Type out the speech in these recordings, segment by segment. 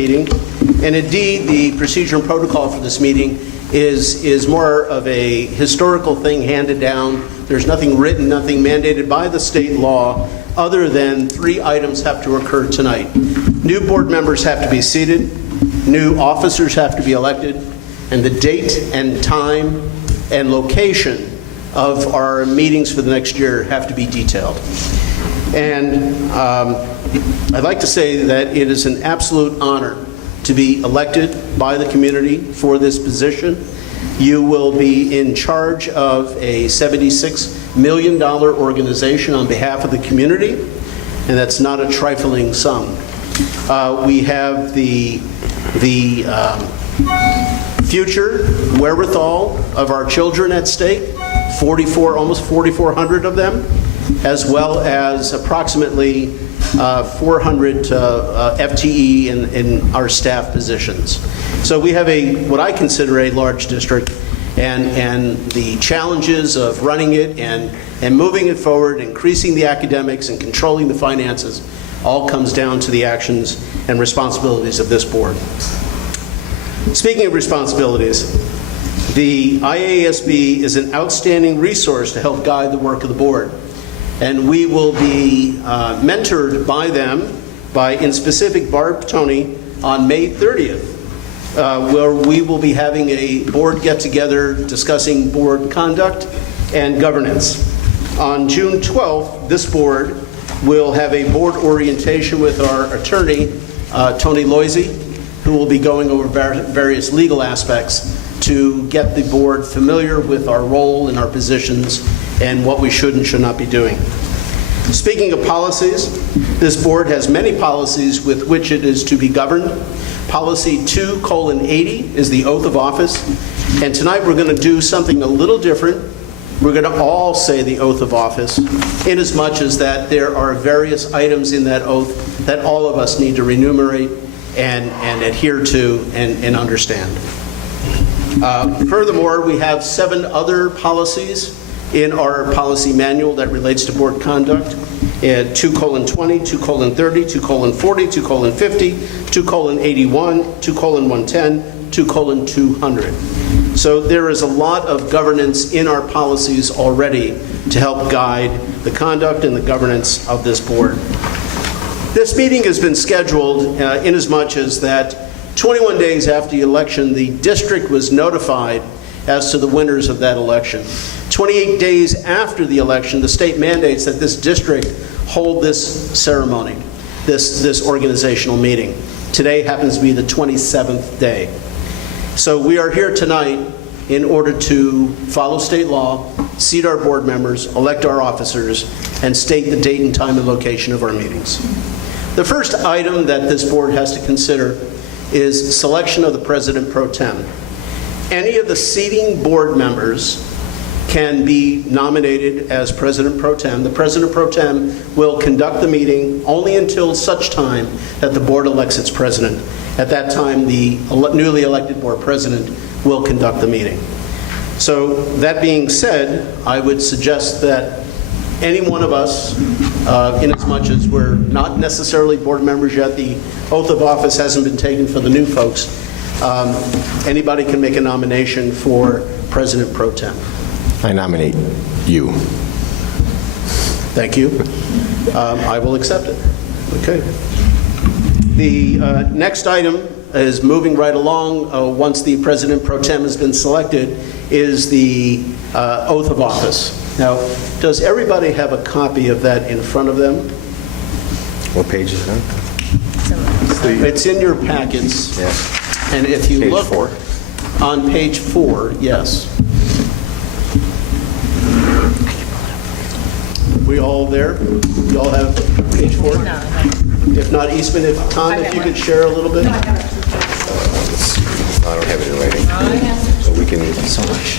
meeting. And indeed, the procedure and protocol for this meeting is more of a historical thing handed down. There's nothing written, nothing mandated by the state law, other than 3 items have to occur tonight. New board members have to be seated, new officers have to be elected, and the date and time and location of our meetings for the next year have to be detailed. And I'd like to say that it is an absolute honor to be elected by the community for this position. You will be in charge of a $76 million organization on behalf of the community, and that's not a trifling sum. We have the future wherewithal of our children at stake, almost 4,400 of them, as well as approximately 400 FTE in our staff positions. So we have what I consider a large district, and the challenges of running it and moving it forward, increasing the academics and controlling the finances, all comes down to the actions and responsibilities of this board. Speaking of responsibilities, the IASB is an outstanding resource to help guide the work of the board. And we will be mentored by them, in specific Barb Tony, on May 30th, where we will be having a board get-together discussing board conduct and governance. On June 12th, this board will have a board orientation with our attorney, Tony Loisy, who will be going over various legal aspects to get the board familiar with our role and our positions and what we should and should not be doing. Speaking of policies, this board has many policies with which it is to be governed. Policy 2:80 is the oath of office. And tonight we're going to do something a little different. We're going to all say the oath of office, inasmuch as that there are various items in that oath that all of us need to enumerate and adhere to and understand. Furthermore, we have 7 other policies in our policy manual that relates to board conduct. 2:20, 2:30, 2:40, 2:50, 2:81, 2:110, 2:200. So there is a lot of governance in our policies already to help guide the conduct and the governance of this board. This meeting has been scheduled inasmuch as that 21 days after the election, the district was notified as to the winners of that election. 28 days after the election, the state mandates that this district hold this ceremony, this organizational meeting. Today happens to be the 27th day. So we are here tonight in order to follow state law, seat our board members, elect our officers, and state the date and time and location of our meetings. The first item that this board has to consider is selection of the President Pro Tem. Any of the seating board members can be nominated as President Pro Tem. The President Pro Tem will conduct the meeting only until such time that the board elects its president. At that time, the newly elected board president will conduct the meeting. So that being said, I would suggest that any one of us, inasmuch as we're not necessarily board members yet, the oath of office hasn't been taken for the new folks, anybody can make a nomination for President Pro Tem. I nominate you. Thank you. I will accept it. Okay. The next item is moving right along. Once the President Pro Tem has been selected, is the oath of office. Now, does everybody have a copy of that in front of them? What page is that? It's in your packets. Yeah. And if you Page look 4. on page 4, yes. We all there? You all have page 4? No. If not, Eastman, Tom, if you could share a little bit. I don't have it in writing. So we can... So much.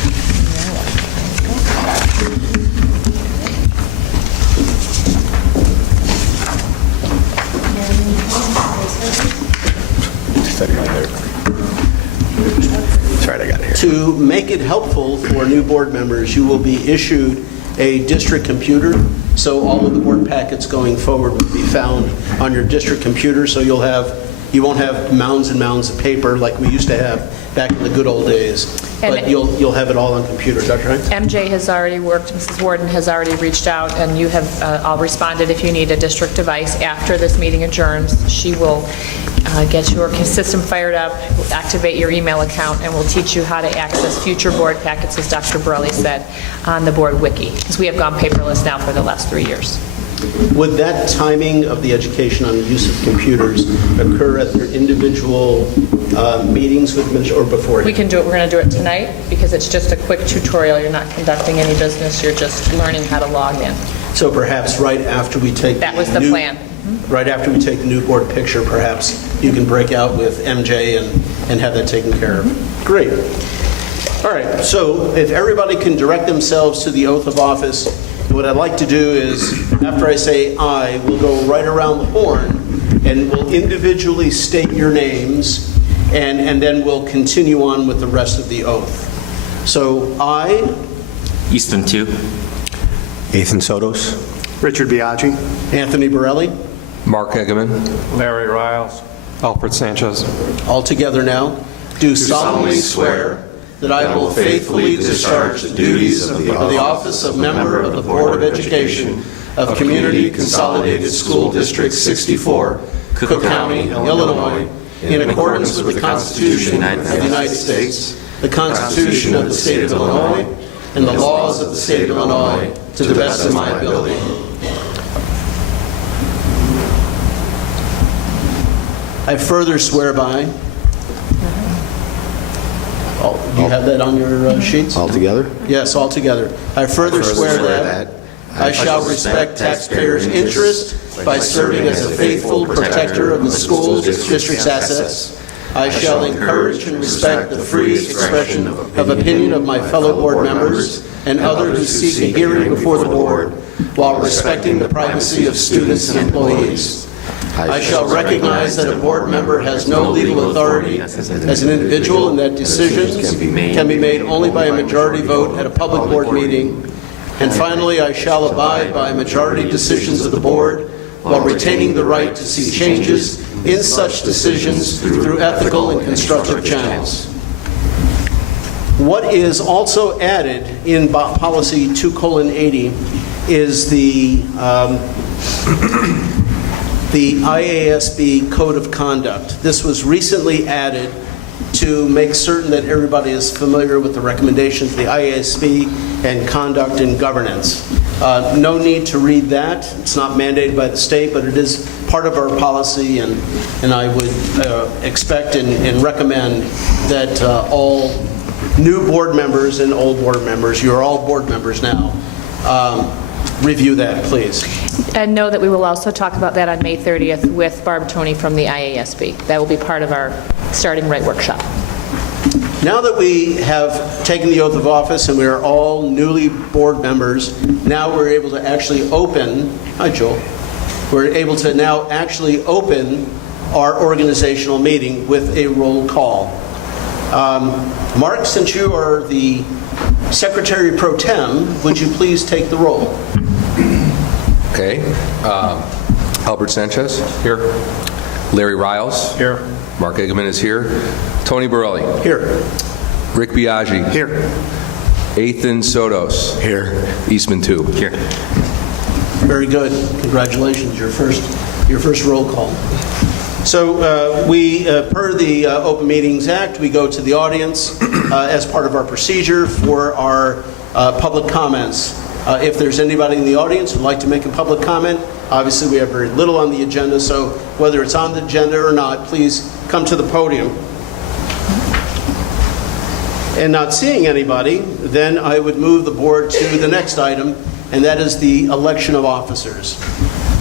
Sorry, I got it here. To make it helpful for new board members, you will be issued a district computer, so all of the board packets going forward will be found on your district computer, so you'll have You won't have mounds and mounds of paper like we used to have back in the good old days, And but you'll have it all on computer. Dr. Hines? MJ has already worked, Mrs. Warden has already reached out, and you have all responded. If you need a district device after this meeting adjourns, she will get your system fired up, activate your email account, and will teach you how to access future board packets, as Dr. Borelli said, on the board wiki, because we have gone paperless now for the last 3 years. Would that timing of the education on the use of computers occur at their individual meetings with or before? We can do it, we're going to do it tonight, because it's just a quick tutorial. You're not conducting any business, you're just learning how to log in. So perhaps right after we take That was the plan. Right after we take the new board picture, perhaps you can break out with MJ and have that taken care of. Great. All right, so if everybody can direct themselves to the oath of office, what I'd like to do is, after I say aye, we'll go right around the horn and we'll individually state your names, and then we'll continue on with the rest of the oath. So I, Easton 2. Ethan Sotos. Richard Biaggi. Anthony Borelli, Mark Egeman. Larry Riles. Alfred Sanchez. all together now, do solemnly swear that I will faithfully discharge the duties of the office of member of the Board of Education of Community Consolidated School District 64, Cook County, Illinois, in accordance with the Constitution of the United States, the Constitution of the State of Illinois, and the laws of the State of Illinois, to the best of my ability. I further swear by. Oh, do you have that on your sheets? All together? Yes, all together. I further swear that I shall respect taxpayers' interest by serving as a faithful protector of the school district's assets. I shall encourage and respect the free expression of opinion of my fellow board members and others who seek a hearing before the board, while respecting the privacy of students and employees. I shall recognize that a board member has no legal authority as an individual and that decisions can be made only by a majority vote at a public board meeting. And finally, I shall abide by majority decisions of the board while retaining the right to see changes in such decisions through ethical and constructive channels. What is also added in policy 2:80 is the IASB Code of Conduct. This was recently added to make certain that everybody is familiar with the recommendations of the IASB and conduct and governance. No need to read that. It's not mandated by the state, but it is part of our policy, and I would expect and recommend that all new board members and old board members, you're all board members now, review that, please. And know that we will also talk about that on May 30th with Barb Toney from the IASB. That will be part of our Starting Right workshop. Now that we have taken the oath of office and we are all newly board members, now we're able to actually open, hi Joel, we're able to now actually open our organizational meeting with a roll call. Mark, since you are the Secretary Pro Tem, would you please take the roll? Okay. Albert Sanchez. Here. Larry Riles. Here. Mark Egeman is here. Tony Borelli. Here. Rick Biaggi. Here. Ethan Sotos. Here. Eastman 2. Here. Very good. Congratulations, your first roll call. So per the Open Meetings Act, we go to the audience as part of our procedure for our public comments. If there's anybody in the audience who'd like to make a public comment, obviously we have very little on the agenda, so whether it's on the agenda or not, please come to the podium. And not seeing anybody, then I would move the board to the next item, and that is the election of officers.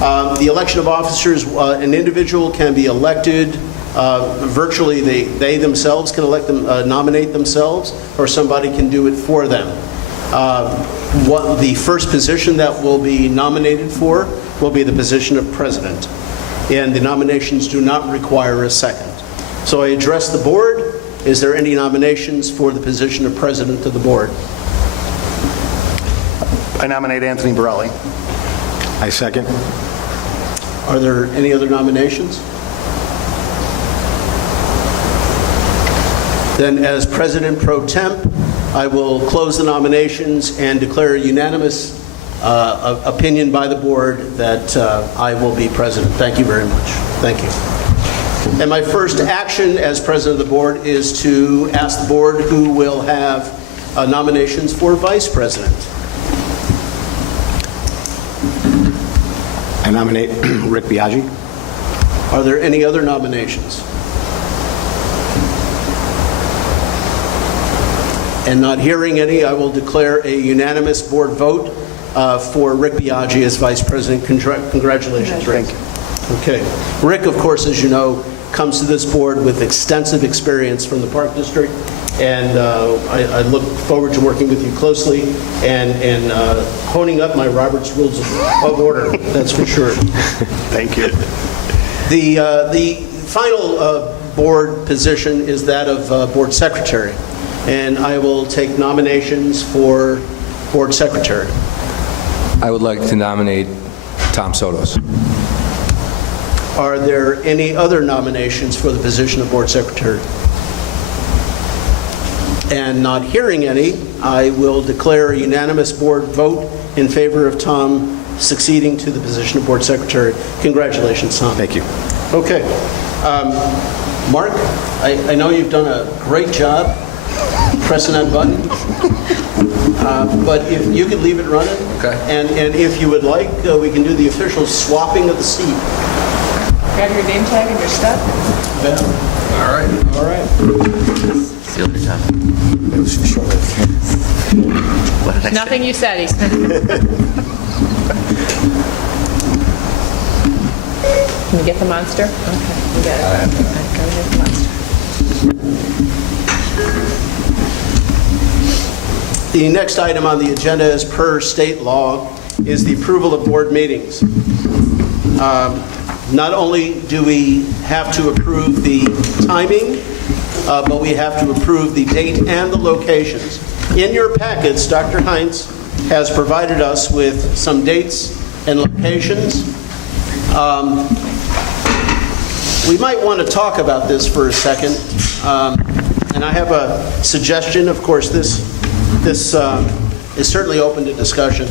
The election of officers, an individual can be elected virtually. They themselves can elect them, nominate themselves, or somebody can do it for them. The first position that will be nominated for will be the position of president, and the nominations do not require a second. So I address the board. Is there any nominations for the position of president of the board? I nominate Anthony Borelli. I second. Are there any other nominations? Then, as President Pro Temp, I will close the nominations and declare a unanimous opinion by the board that I will be president. Thank you very much. Thank you. And my first action as president of the board is to ask the board who will have nominations for vice president. I nominate Rick Biaggi. Are there any other nominations? And not hearing any, I will declare a unanimous board vote for Rick Biaggi as vice president. Congratulations, Rick. Thank you. Okay. Rick, of course, as you know, comes to this board with extensive experience from the Park District, and I look forward to working with you closely and honing up my Robert's Rules of Order, that's for sure. Thank you. The final board position is that of board secretary, and I will take nominations for board secretary. I would like to nominate Tom Sotos. Are there any other nominations for the position of board secretary? And not hearing any, I will declare a unanimous board vote in favor of Tom succeeding to the position of board secretary. Congratulations, Tom. Thank you. Okay. Mark, I know you've done a great job pressing that button, but if you could leave it running. Okay. And if you would like, we can do the official swapping of the seat. Grab your name tag and your stuff. All right. All right. See you later, Tom. What did I say? Nothing you said, Eastman. Can you get the monster? Okay, you got it. All right, go get the monster. The next item on the agenda, as per state law, is the approval of board meetings. Not only do we have to approve the timing, but we have to approve the date and the locations. In your packets, Dr. Heinz has provided us with some dates and locations. We might want to talk about this for a second. And I have a suggestion. Of course, this is certainly open to discussion.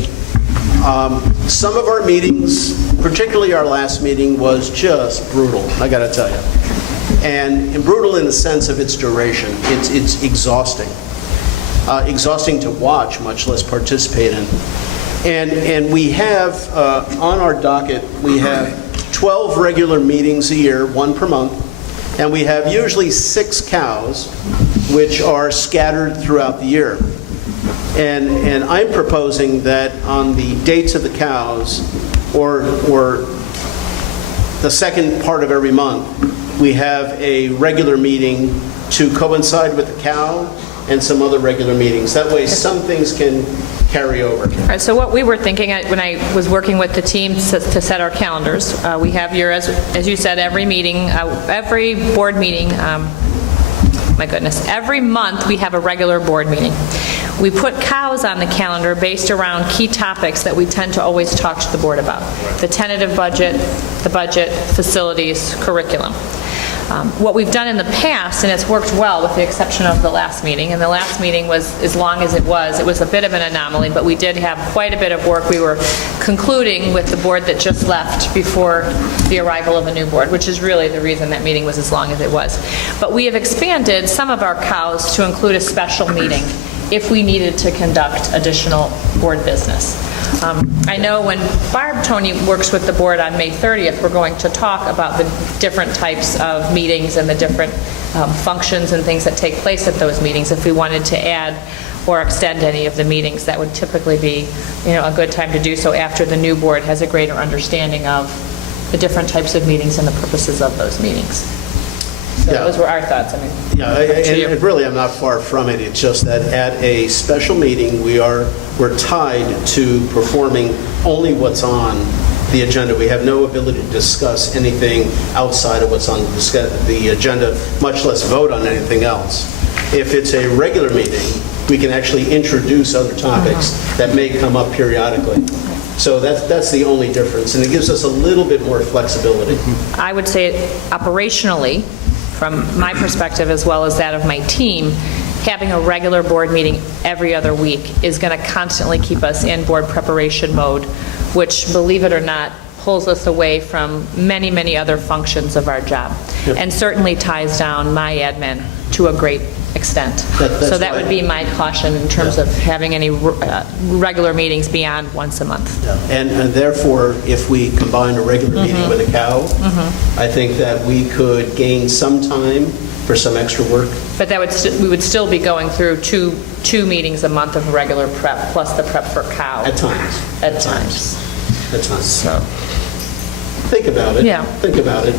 Some of our meetings, particularly our last meeting, was just brutal, I got to tell you. And brutal in the sense of its duration. It's exhausting. Exhausting to watch, much less participate in. And we have, on our docket, we have 12 regular meetings a year, one per month, and we have usually 6 cows, which are scattered throughout the year. And I'm proposing that on the dates of the cows, or the second part of every month, we have a regular meeting to coincide with the cow and some other regular meetings. That way, some things can carry over. All right, so what we were thinking when I was working with the team to set our calendars, we have your, as you said, every meeting, every board meeting, my goodness, every month we have a regular board meeting. We put cows on the calendar based around key topics that we tend to always talk to the board about. The tentative budget, the budget, facilities, curriculum. What we've done in the past, and it's worked well with the exception of the last meeting, and the last meeting was as long as it was a bit of an anomaly, but we did have quite a bit of work. We were concluding with the board that just left before the arrival of a new board, which is really the reason that meeting was as long as it was. But we have expanded some of our cows to include a special meeting if we needed to conduct additional board business. I know when Barb Tony works with the board on May 30th, we're going to talk about the different types of meetings and the different functions and things that take place at those meetings. If we wanted to add or extend any of the meetings, that would typically be, a good time to do so after the new board has a greater understanding of the different types of meetings and the purposes of those meetings. So Yeah. those were our thoughts. Yeah, and really, I'm not far from it. It's just that at a special meeting, we're tied to performing only what's on the agenda. We have no ability to discuss anything outside of what's on the agenda, much less vote on anything else. If it's a regular meeting, we can actually introduce other topics that may come up periodically. So that's the only difference, and it gives us a little bit more flexibility. I would say operationally, from my perspective as well as that of my team, having a regular board meeting every other week is going to constantly keep us in board preparation mode, which, believe it or not, pulls us away from many, many other functions of our job, and certainly ties down my admin to a great extent. That's So that right. would be my caution in terms of having any regular meetings beyond once a month. And therefore, if we combine a regular meeting with a cow, I think that we could gain some time for some extra work. But that would, we would still be going through two meetings a month of regular prep, plus the prep for cow. At times. At times. At times. So, Think about it. Yeah. Think about it.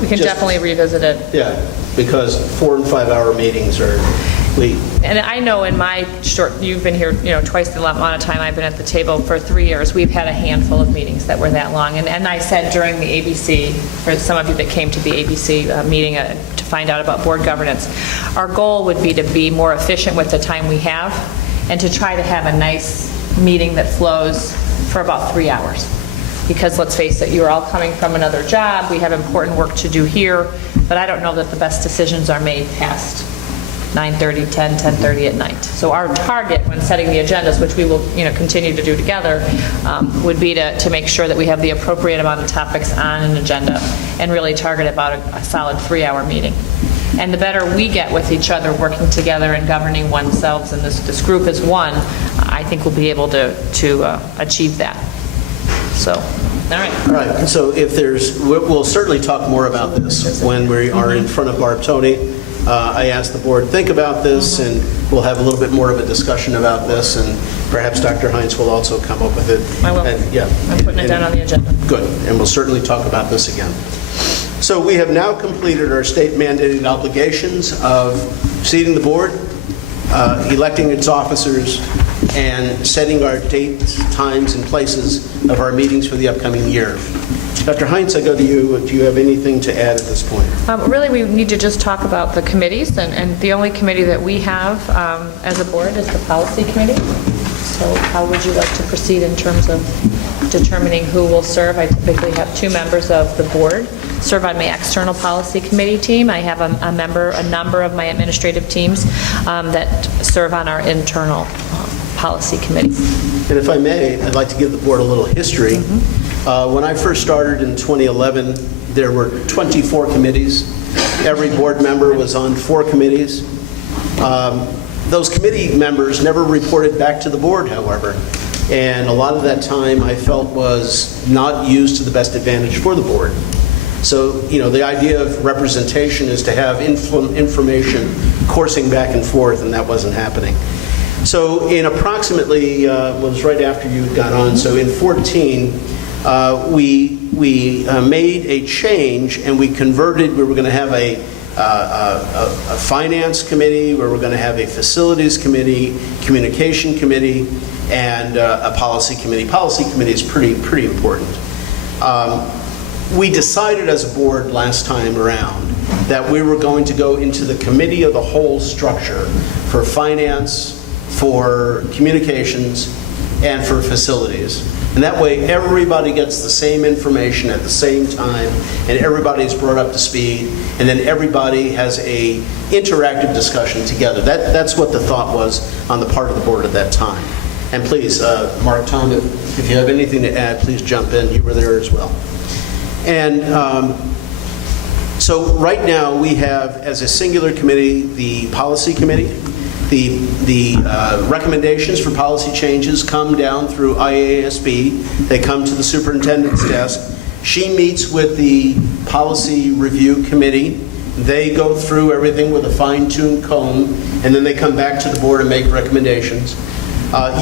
we can Just- definitely revisit it. Yeah, because 4 and 5 hour meetings are, And I know in my short, you've been here, twice the amount of time I've been at the table for 3 years, we've had a handful of meetings that were that long. And I said during the ABC, for some of you that came to the ABC meeting to find out about board governance, our goal would be to be more efficient with the time we have and to try to have a nice meeting that flows for about 3 hours. Because let's face it, you're all coming from another job, we have important work to do here, but I don't know that the best decisions are made past 9:30, 10, 10:30 at night. So our target when setting the agendas, which we will continue to do together, would be to make sure that we have the appropriate amount of topics on an agenda and really target about a solid 3-hour meeting. And the better we get with each other, working together and governing oneself, and this group as one, I think we'll be able to achieve that. So, all right. all right, so if we'll certainly talk more about this when we are in front of Barb Tony. I asked the board, think about this, and we'll have a little bit more of a discussion about this, and perhaps Dr. Heinz will also come up with it. I will. And, yeah. I'm putting it down on the agenda. Good, and we'll certainly talk about this again. So we have now completed our state mandated obligations of seating the board, electing its officers, and setting our dates, times, and places of our meetings for the upcoming year. Dr. Heinz, I go to you. Do you have anything to add at this point? Really, we need to just talk about the committees, and the only committee that we have as a board is the policy committee. So how would you like to proceed in terms of determining who will serve? I typically have 2 members of the board serve on my external policy committee team. I have a number of my administrative teams that serve on our internal policy committee. And if I may, I'd like to give the board a little history. When I first started in 2011, there were 24 committees. Every board member was on 4 committees. Those committee members never reported back to the board, however, and a lot of that time I felt was not used to the best advantage for the board. So, the idea of representation is to have information coursing back and forth, and that wasn't happening. So in approximately, was right after you got on, so in 14, we made a change, and we converted. We were going to have a finance committee, we were going to have a facilities committee, communication committee, and a policy committee. Policy committee is pretty important. We decided as a board last time around that we were going to go into the committee of the whole structure for finance, for communications, and for facilities. And that way everybody gets the same information at the same time, and everybody's brought up to speed, and then everybody has a interactive discussion together. That's what the thought was on the part of the board at that time. And please, Mark, Tom, if you have anything to add, please jump in. You were there as well. And so right now we have, as a singular committee, the policy committee. The recommendations for policy changes come down through IASB. They come to the superintendent's desk. She meets with the policy review committee. They go through everything with a fine-tuned comb, and then they come back to the board and make recommendations.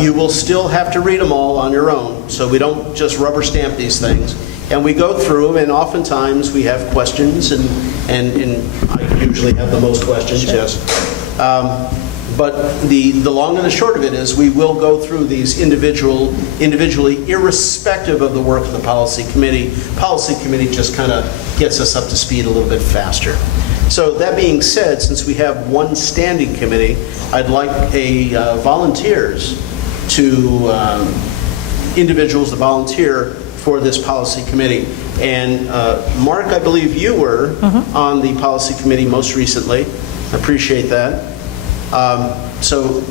You will still have to read them all on your own, so we don't just rubber stamp these things. And we go through them, and oftentimes we have questions, and I usually have the most questions, yes. But the long and the short of it is we will go through these individually, irrespective of the work of the policy committee. Policy committee just kind of gets us up to speed a little bit faster. So that being said, since we have one standing committee, I'd like volunteers to individuals to volunteer for this policy committee. And Mark, I believe you were on the policy committee most recently. I appreciate that. So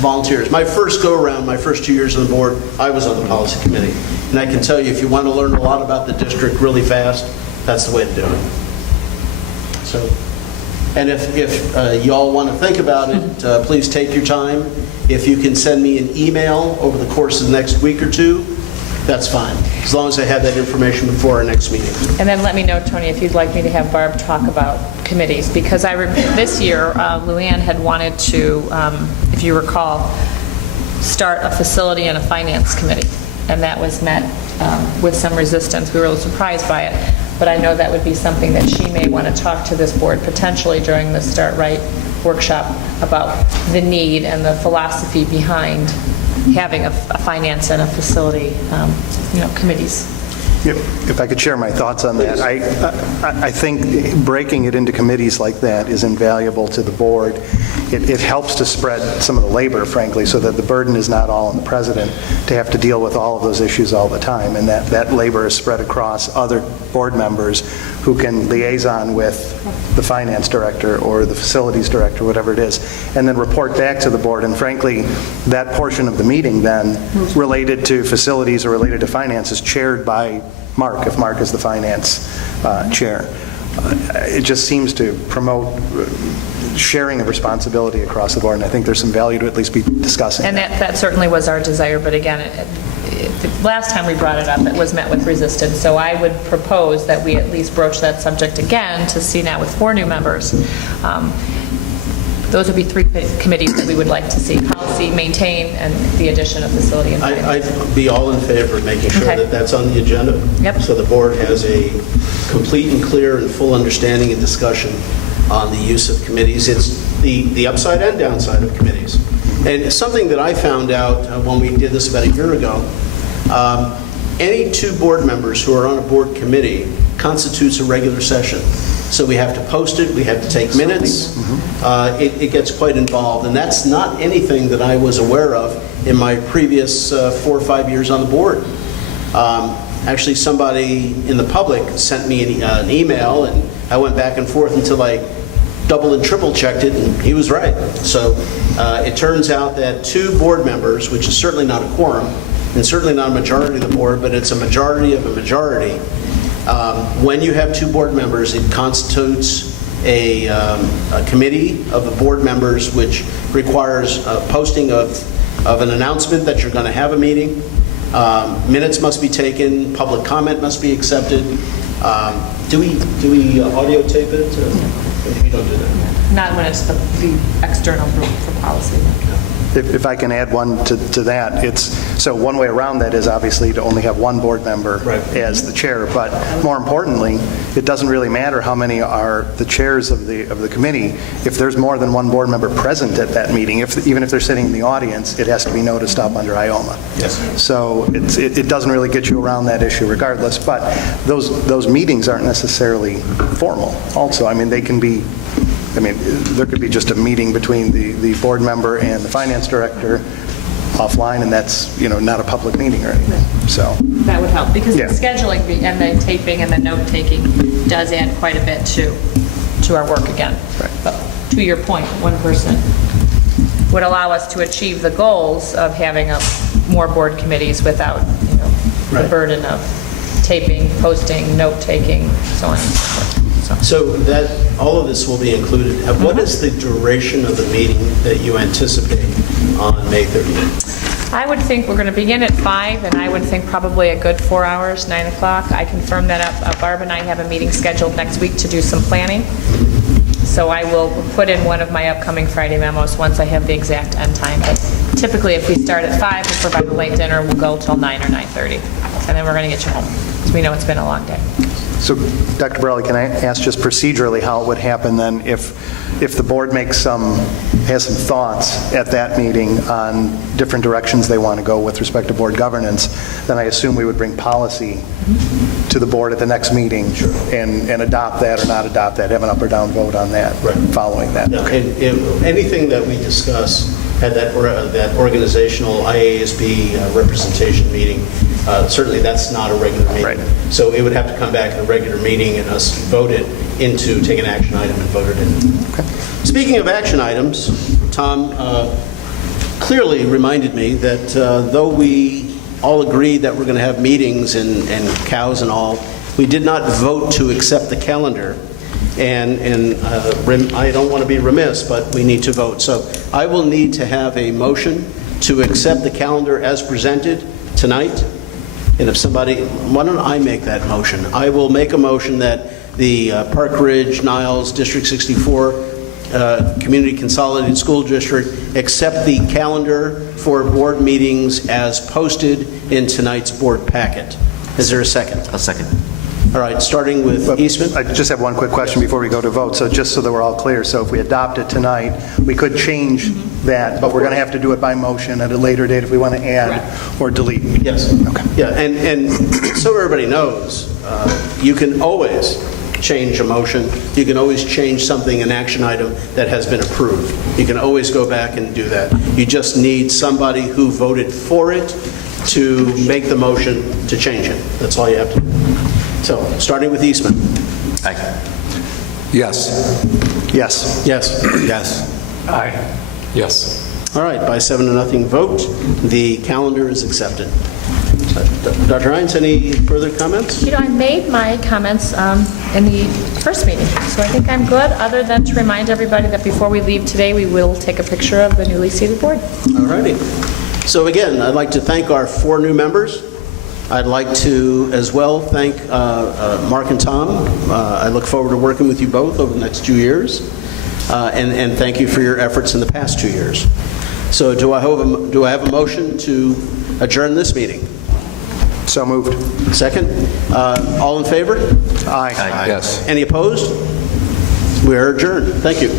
volunteers. My first go-around, my first 2 years on the board, I was on the policy committee. And I can tell you, if you want to learn a lot about the district really fast, that's the way to do it. So, and if y'all want to think about it, please take your time. If you can send me an email over the course of the next week or two, that's fine, as long as I have that information before our next meeting. And then let me know, Tony, if you'd like me to have Barb talk about committees, because this year, Luann had wanted to, if you recall, start a facility and a finance committee, and that was met with some resistance. We were a little surprised by it, but I know that would be something that she may want to talk to this board potentially during the Start Right workshop about the need and the philosophy behind having a finance and a facility, committees. If I could share my thoughts on that. I think breaking it into committees like that is invaluable to the board. It helps to spread some of the labor, frankly, so that the burden is not all on the president to have to deal with all of those issues all the time, and that labor is spread across other board members who can liaison with the finance director or the facilities director, whatever it is, and then report back to the board. And frankly, that portion of the meeting then related to facilities or related to finance is chaired by Mark, if Mark is the finance chair. It just seems to promote sharing of responsibility across the board, and I think there's some value to at least be discussing And that certainly was our desire, but again, the last time we brought it up, it was met with resistance. So I would propose that we at least broach that subject again to see now with 4 new members. Those would be 3 committees that we would like to see: policy, maintain, and the addition of facility and finance. I'd be all in favor of making sure that that's on the agenda. Yep. So the board has a complete and clear and full understanding and discussion on the use of committees. It's the upside and downside of committees. And something that I found out when we did this about a year ago, any 2 board members who are on a board committee constitutes a regular session. So we have to post it, we have to take minutes. It gets quite involved, and that's not anything that I was aware of in my previous 4 or 5 years on the board. Actually, somebody in the public sent me an email, and I went back and forth until I double and triple checked it, and he was right. So it turns out that 2 board members, which is certainly not a quorum, and certainly not a majority of the board, but it's a majority of a majority. When you have 2 board members, it constitutes a committee of the board members, which requires posting of an announcement that you're going to have a meeting. Minutes must be taken, public comment must be accepted. Do we audio tape it? We don't do that. Not when it's the external group for policy. If I can add one to that, so one way around that is obviously to only have 1 board member as the chair, but more importantly, it doesn't really matter how many are the chairs of the committee. If there's more than 1 board member present at that meeting, even if they're sitting in the audience, it has to be noticed up under IOMA. Yes. So it doesn't really get you around that issue regardless, but those meetings aren't necessarily formal also. I mean, they can be, there could be just a meeting between the board member and the finance director offline, and that's, not a public meeting or anything, so. That would help, because Yeah. the scheduling and the taping and the note-taking does add quite a bit to our work again. Right. But to your point, 1 person would allow us to achieve the goals of having more board committees without, the Right. burden of taping, posting, note-taking, so on and so forth. So that, all of this will be included. What is the duration of the meeting that you anticipate on May 30th? I would think we're going to begin at 5, and I would think probably a good 4 hours, 9 o'clock. I confirm that up. Barb and I have a meeting scheduled next week to do some planning. So I will put in one of my upcoming Friday memos once I have the exact end time. But typically, if we start at 5 and provide a late dinner, we'll go till 9 or 9:30. And then we're going to get you home, because we know it's been a long day. So, Dr. Borelli, can I ask just procedurally how it would happen then if the board makes some has some thoughts at that meeting on different directions they want to go with respect to board governance, then I assume we would bring policy to the board at the next meeting and adopt that or not adopt that, have an up or down vote on that following that. No, and anything that we discuss at that organizational IASB representation meeting, certainly that's not a regular meeting. Right. So it would have to come back at a regular meeting and us vote it into, take an action item and vote it in. Okay. Speaking of action items, Tom clearly reminded me that though we all agreed that we're going to have meetings and cows and all, we did not vote to accept the calendar. And I don't want to be remiss, but we need to vote. So I will need to have a motion to accept the calendar as presented tonight. And if somebody, why don't I make that motion? I will make a motion that the Park Ridge-Niles District 64 Community Consolidated School District accept the calendar for board meetings as posted in tonight's board packet. Is there a second? I'll second. All right, starting with Eastman. I just have one quick question before we go to vote. So just so that we're all clear, so if we adopt it tonight, we could change that, but we're going to have to do it by motion at a later date if we want to add or delete. Yes. Okay. Yeah, and so everybody knows, you can always change a motion. You can always change something, an action item that has been approved. You can always go back and do that. You just need somebody who voted for it to make the motion to change it. That's all you have to do. So, starting with Eastman. Aye. Yes. Yes. Yes. Yes. Aye. Yes. All right, by 7-0 vote, the calendar is accepted. Dr. Hines, any further comments? You know, I made my comments in the first meeting, so I think I'm good, other than to remind everybody that before we leave today, we will take a picture of the newly seated board. All righty. So again, I'd like to thank our 4 new members. I'd like to, as well, thank Mark and Tom. I look forward to working with you both over the next 2 years. And thank you for your efforts in the past 2 years. So do I have a motion to adjourn this meeting? So moved. Second? All in favor? Aye. Yes. Any opposed? We are adjourned. Thank you.